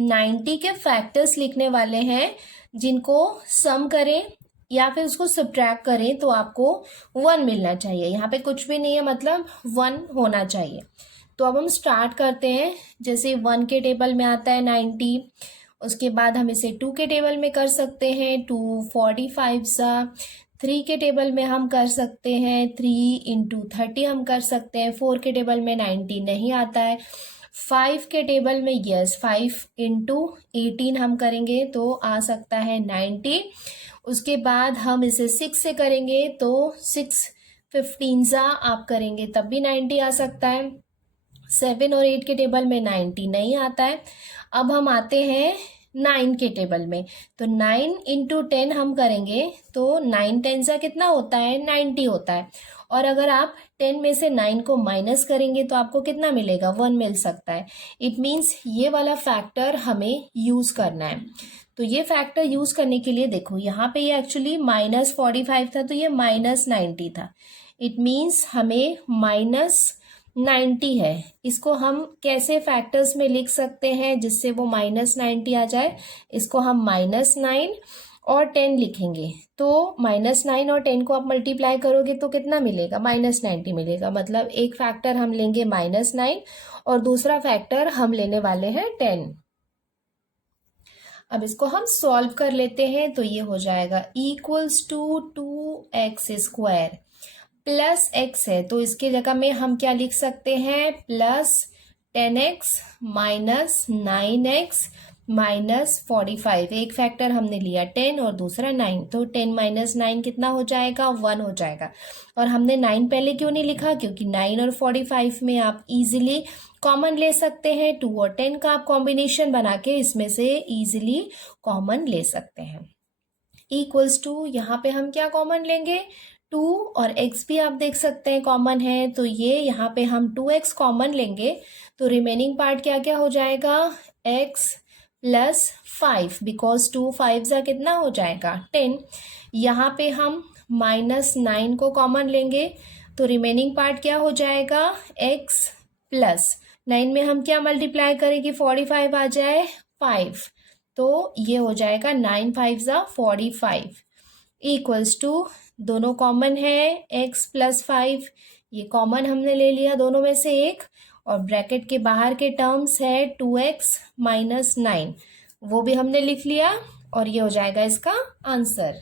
90 के फैक्टर्स लिखने वाले हैं जिनको सम करें या फिर उसको सब्ट्रैक्ट करें तो आपको 1 मिलना चाहिए। यहाँ पे कुछ भी नहीं है, मतलब 1 होना चाहिए। तो अब हम स्टार्ट करते हैं। जैसे 1 के टेबल में आता है 90, उसके बाद हम इसे 2 के टेबल में कर सकते हैं, 2 45 सा। 3 के टेबल में हम कर सकते हैं 3 इंटू 30 हम कर सकते हैं। 4 के टेबल में 90 नहीं आता है। 5 के टेबल में यस 5 इंटू 18 हम करेंगे तो आ सकता है 90। उसके बाद हम इसे 6 से करेंगे तो 6 15 सा आप करेंगे तब भी 90 आ सकता है। 7 और 8 के टेबल में 90 नहीं आता है। अब हम आते हैं 9 के टेबल में, तो 9 इंटू 10 हम करेंगे तो 9 10 सा कितना होता है, 90 होता है। और अगर आप 10 में से 9 को माइनस करेंगे तो आपको कितना मिलेगा, 1 मिल सकता है। इट मीन्स ये वाला फैक्टर हमें यूज करना है। तो ये फैक्टर यूज करने के लिए देखो यहाँ पे ये एक्चुअली -45 था तो ये -90 था। इट मीन्स हमें -90 है। इसको हम कैसे फैक्टर्स में लिख सकते हैं जिससे वो -90 आ जाए, इसको हम -9 और 10 लिखेंगे। तो -9 और 10 को आप मल्टीप्लाई करोगे तो कितना मिलेगा, -90 मिलेगा। मतलब एक फैक्टर हम लेंगे -9 और दूसरा फैक्टर हम लेने वाले हैं 10। अब इसको हम सॉल्व कर लेते हैं तो ये हो जाएगा equals to 2x square plus x है तो इसकी जगह में हम क्या लिख सकते हैं, plus 10x minus 9x minus 45। एक फैक्टर हमने लिया 10 और दूसरा 9, तो 10 माइनस 9 कितना हो जाएगा, 1 हो जाएगा। और हमने 9 पहले क्यों नहीं लिखा, क्योंकि 9 और 45 में आप इजीली कॉमन ले सकते हैं। 2 और 10 का आप कॉम्बिनेशन बना के इसमें से इजीली कॉमन ले सकते हैं। इक्वल्स टू, यहाँ पे हम क्या कॉमन लेंगे, 2 और x भी आप देख सकते हैं कॉमन है, तो ये यहाँ पे हम 2x कॉमन लेंगे तो रिमेनिंग पार्ट क्या क्या हो जाएगा, x प्लस 5, बिकॉज 2 5 जा कितना हो जाएगा 10। यहाँ पे हम माइनस 9 को कॉमन लेंगे तो रिमेनिंग पार्ट क्या हो जाएगा, x प्लस 9 में हम क्या मल्टीप्लाई करें कि 45 आ जाए 5, तो ये हो जाएगा 9 5 जा 45 इक्वल्स टू, दोनों कॉमन है x प्लस 5, ये कॉमन हमने ले लिया दोनों में से एक, और ब्रैकेट के बाहर के टर्म्स है 2x माइनस 9, वो भी हमने लिख लिया और ये हो जाएगा इसका आंसर।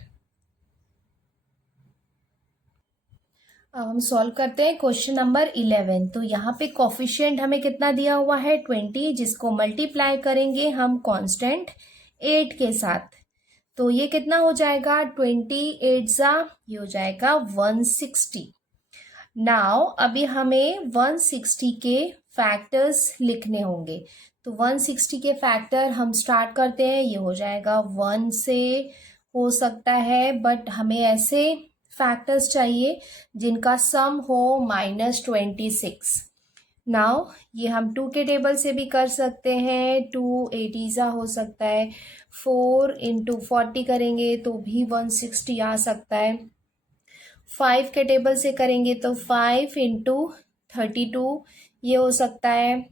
अब हम सॉल्व करते हैं क्वेश्चन नंबर 11। तो यहाँ पे कोफिशिएंट हमें कितना दिया हुआ है 20, जिसको मल्टीप्लाई करेंगे हम कांस्टेंट 8 के साथ, तो ये कितना हो जाएगा 28 जा, ये हो जाएगा 160। नाउ अभी हमें 160 के फैक्टर्स लिखने होंगे, तो 160 के फैक्टर हम स्टार्ट करते हैं। ये हो जाएगा 1 से, हो सकता है बट हमें ऐसे फैक्टर्स चाहिए जिनका सम हो -26। नाउ ये हम 2 के टेबल से भी कर सकते हैं, 2 80 हो सकता है, 4 इंटू 40 करेंगे तो भी 160 आ सकता है, 5 के टेबल से करेंगे तो 5 इंटू 32 ये हो सकता है।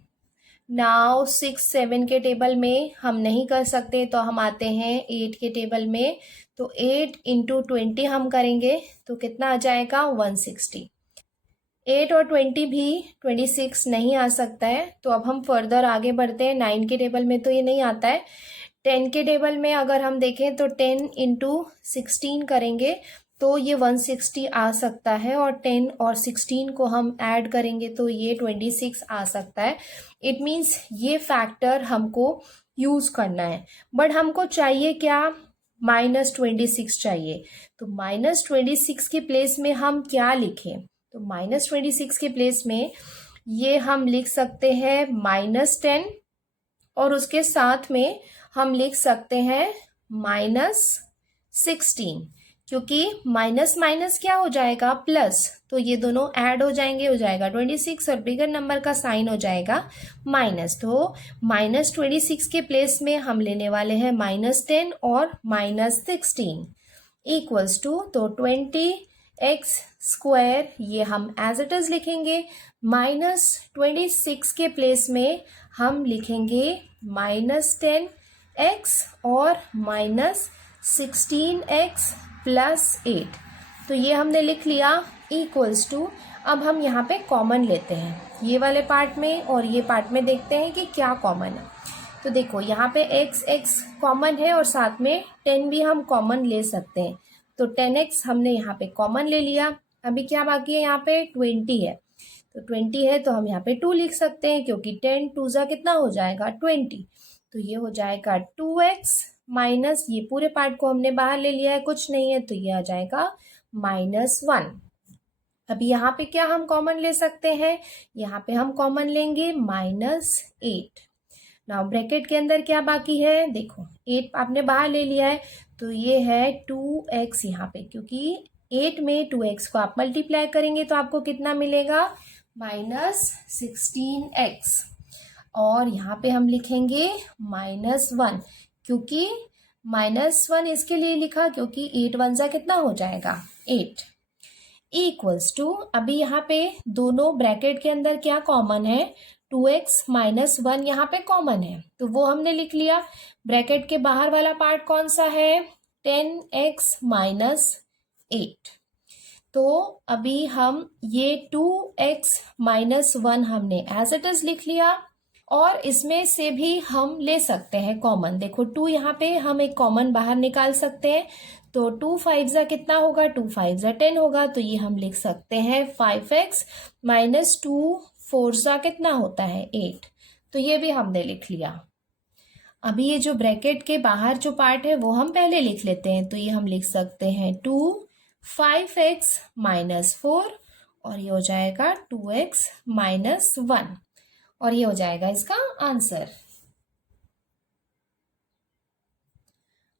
नाउ 6 7 के टेबल में हम नहीं कर सकते तो हम आते हैं 8 के टेबल में, तो 8 इंटू 20 हम करेंगे तो कितना आ जाएगा 160। 8 और 20 भी 26 नहीं आ सकता है, तो अब हम फर्दर आगे बढ़ते हैं। 9 के टेबल में तो ये नहीं आता है। 10 के टेबल में अगर हम देखें तो 10 इंटू 16 करेंगे तो ये 160 आ सकता है, और 10 और 16 को हम ऐड करेंगे तो ये 26 आ सकता है। इट मीन्स ये फैक्टर हमको यूज करना है, बट हमको चाहिए क्या, -26 चाहिए। तो -26 के प्लेस में हम क्या लिखें, तो -26 के प्लेस में ये हम लिख सकते हैं -10, और उसके साथ में हम लिख सकते हैं -16, क्योंकि माइनस माइनस क्या हो जाएगा प्लस, तो ये दोनों ऐड हो जाएंगे, हो जाएगा 26 और बिगर नंबर का साइन हो जाएगा माइनस। तो -26 के प्लेस में हम लेने वाले हैं -10 और -16 इक्वल्स टू, तो 20x² ये हम एज इट इज लिखेंगे, -26 के प्लेस में हम लिखेंगे -10x और -16x प्लस 8, तो ये हमने लिख लिया इक्वल्स टू। अब हम यहाँ पे कॉमन लेते हैं ये वाले पार्ट में, और ये पार्ट में देखते हैं कि क्या कॉमन है। तो देखो यहाँ पे x कॉमन है और साथ में 10 भी हम कॉमन ले सकते हैं, तो 10x हमने यहाँ पे कॉमन ले लिया। अभी क्या बाकी है, यहाँ पे 20 है, तो 20 है तो हम यहाँ पे 2 लिख सकते हैं, क्योंकि 10 2 जा कितना हो जाएगा 20, तो ये हो जाएगा 2x माइनस, ये पूरे पार्ट को हमने बाहर ले लिया है, कुछ नहीं है, तो ये आ जाएगा -1। अभी यहाँ पे क्या हम कॉमन ले सकते हैं, यहाँ पे हम कॉमन लेंगे -8। नाउ ब्रैकेट के अंदर क्या बाकी है, देखो 8 आपने बाहर ले लिया है, तो ये है 2x यहाँ पे, क्योंकि 8 में 2x को आप मल्टीप्लाई करेंगे तो आपको कितना मिलेगा -16x, और यहाँ पे हम लिखेंगे -1, क्योंकि -1 इसके लिए लिखा क्योंकि 8 1 जा कितना हो जाएगा 8 इक्वल्स टू। अभी यहाँ पे दोनों ब्रैकेट के अंदर क्या कॉमन है, 2x -1 यहाँ पे कॉमन है, तो वो हमने लिख लिया। ब्रैकेट के बाहर वाला पार्ट कौन सा है, 10x -8, तो अभी हम ये 2x -1 हमने एज इट इज लिख लिया, और इसमें से भी हम ले सकते हैं कॉमन। देखो 2 यहाँ पे हम एक कॉमन बाहर निकाल सकते हैं, तो 2 5 जा कितना होगा, 2 5 जा 10 होगा, तो ये हम लिख सकते हैं 5x माइनस 2 4 जा कितना होता है 8। तो ये भी हमने लिख लिया। अभी ये जो ब्रैकेट के बाहर जो पार्ट है वो हम पहले लिख लेते हैं। तो ये हम लिख सकते हैं 2 5x माइनस 4 और ये हो जाएगा 2x माइनस 1 और ये हो जाएगा इसका आंसर।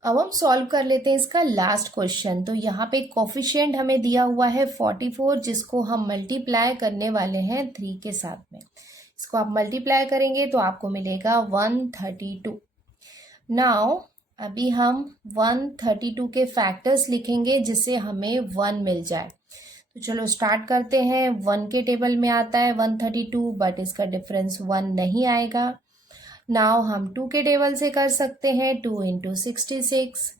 अब हम सॉल्व कर लेते हैं इसका लास्ट क्वेश्चन। तो यहाँ पे कोफिशिएंट हमें दिया हुआ है 44 जिसको हम मल्टीप्लाई करने वाले हैं 3 के साथ में। इसको आप मल्टीप्लाई करेंगे तो आपको मिलेगा 132। नाउ अभी हम 132 के फैक्टर्स लिखेंगे जिससे हमें 1 मिल जाए। तो चलो स्टार्ट करते हैं। 1 के टेबल में आता है 132 बट इसका डिफरेंस 1 नहीं आएगा। नाउ हम 2 के टेबल से कर सकते हैं 2 इंटू 66।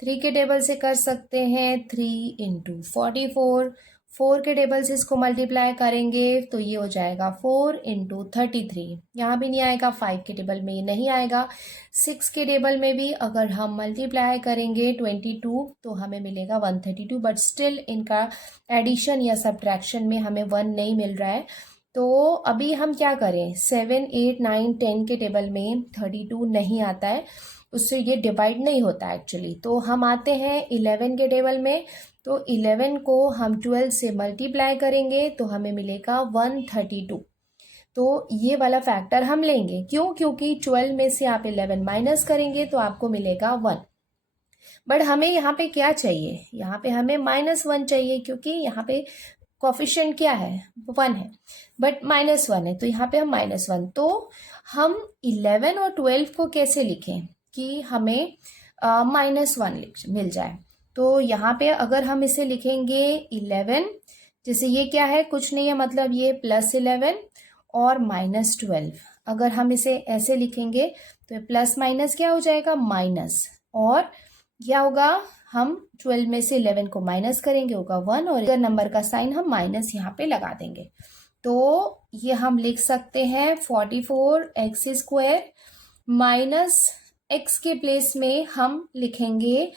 3 के टेबल से कर सकते हैं 3 इंटू 44। 4 के टेबल से इसको मल्टीप्लाई करेंगे तो ये हो जाएगा 4 इंटू 33। यहाँ भी नहीं आएगा, 5 के टेबल में ये नहीं आएगा। 6 के टेबल में भी अगर हम मल्टीप्लाई करेंगे 22 तो हमें मिलेगा 132 बट स्टिल इनका एडिशन या सब्ट्रैक्शन में हमें 1 नहीं मिल रहा है। तो अभी हम क्या करें, 7 8 9 10 के टेबल में 32 नहीं आता है, उससे ये डिवाइड नहीं होता एक्चुअली। तो हम आते हैं 11 के टेबल में। तो 11 को हम 12 से मल्टीप्लाई करेंगे तो हमें मिलेगा 132। तो ये वाला फैक्टर हम लेंगे, क्यों, क्योंकि 12 में से आप 11 माइनस करेंगे तो आपको मिलेगा 1। बट हमें यहाँ पे क्या चाहिए, यहाँ पे हमें -1 चाहिए क्योंकि यहाँ पे कोफिशिएंट क्या है 1 है बट -1 है, तो यहाँ पे हम -1। तो हम 11 और 12 को कैसे लिखें कि हमें -1 मिल जाए। तो यहाँ पे अगर हम इसे लिखेंगे 11, जैसे ये क्या है, कुछ नहीं है, मतलब ये +11 और -12। अगर हम इसे ऐसे लिखेंगे तो प्लस माइनस क्या हो जाएगा, माइनस, और क्या होगा, हम 12 में से 11 को माइनस करेंगे, होगा 1, और इधर नंबर का साइन हम माइनस यहाँ पे लगा देंगे। तो ये हम लिख सकते हैं 44x² माइनस x के प्लेस में हम लिखेंगे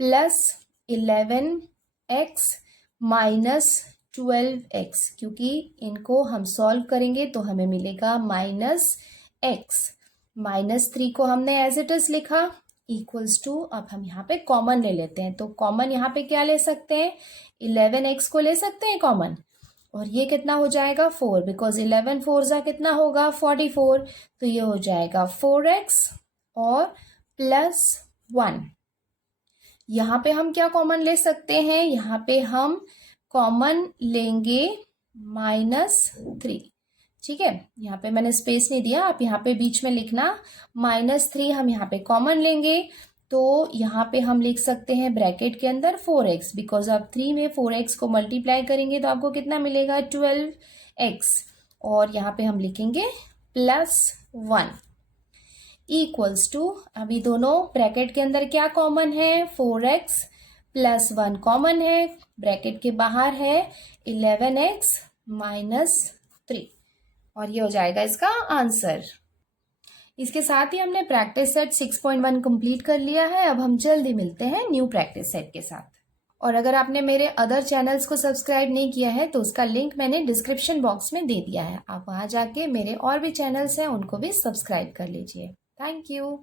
+11x माइनस 12x, क्योंकि इनको हम सॉल्व करेंगे तो हमें मिलेगा -x। -3 को हमने एज इट इज लिखा इक्वल्स टू, अब हम यहाँ पे कॉमन ले लेते हैं। तो कॉमन यहाँ पे क्या ले सकते हैं, 11x को ले सकते हैं कॉमन, और ये कितना हो जाएगा 4, बिकॉज 11 4 जा कितना होगा 44। तो ये हो जाएगा 4x और +1। यहाँ पे हम क्या कॉमन ले सकते हैं, यहाँ पे हम कॉमन लेंगे -3। ठीक है, यहाँ पे मैंने स्पेस नहीं दिया, आप यहाँ पे बीच में लिखना -3 हम यहाँ पे कॉमन लेंगे। तो यहाँ पे हम लिख सकते हैं ब्रैकेट के अंदर 4x, बिकॉज आप 3 में 4x को मल्टीप्लाई करेंगे तो आपको कितना मिलेगा 12x, और यहाँ पे हम लिखेंगे +1 इक्वल्स टू, अभी दोनों ब्रैकेट के अंदर क्या कॉमन है, 4x +1 कॉमन है, ब्रैकेट के बाहर है 11x -3, और ये हो जाएगा इसका आंसर। इसके साथ ही हमने प्रैक्टिस सेट 6.1 कंप्लीट कर लिया है। अब हम जल्दी मिलते हैं न्यू प्रैक्टिस सेट के साथ। और अगर आपने मेरे अदर चैनल्स को सब्सक्राइब नहीं किया है तो उसका लिंक मैंने डिस्क्रिप्शन बॉक्स में दे दिया है, आप वहां जाके मेरे और भी चैनल्स हैं उनको भी सब्सक्राइब कर लीजिए। Thank you.